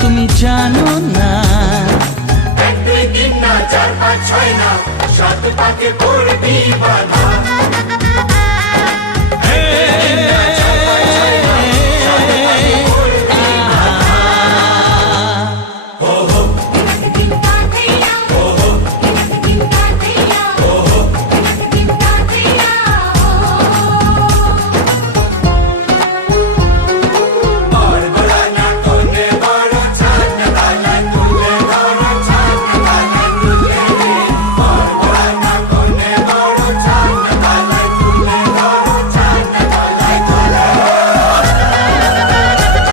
তুমি জানো না। 1 2 3 না 4 5 6 না 7 পাকে পড়বি বাধা।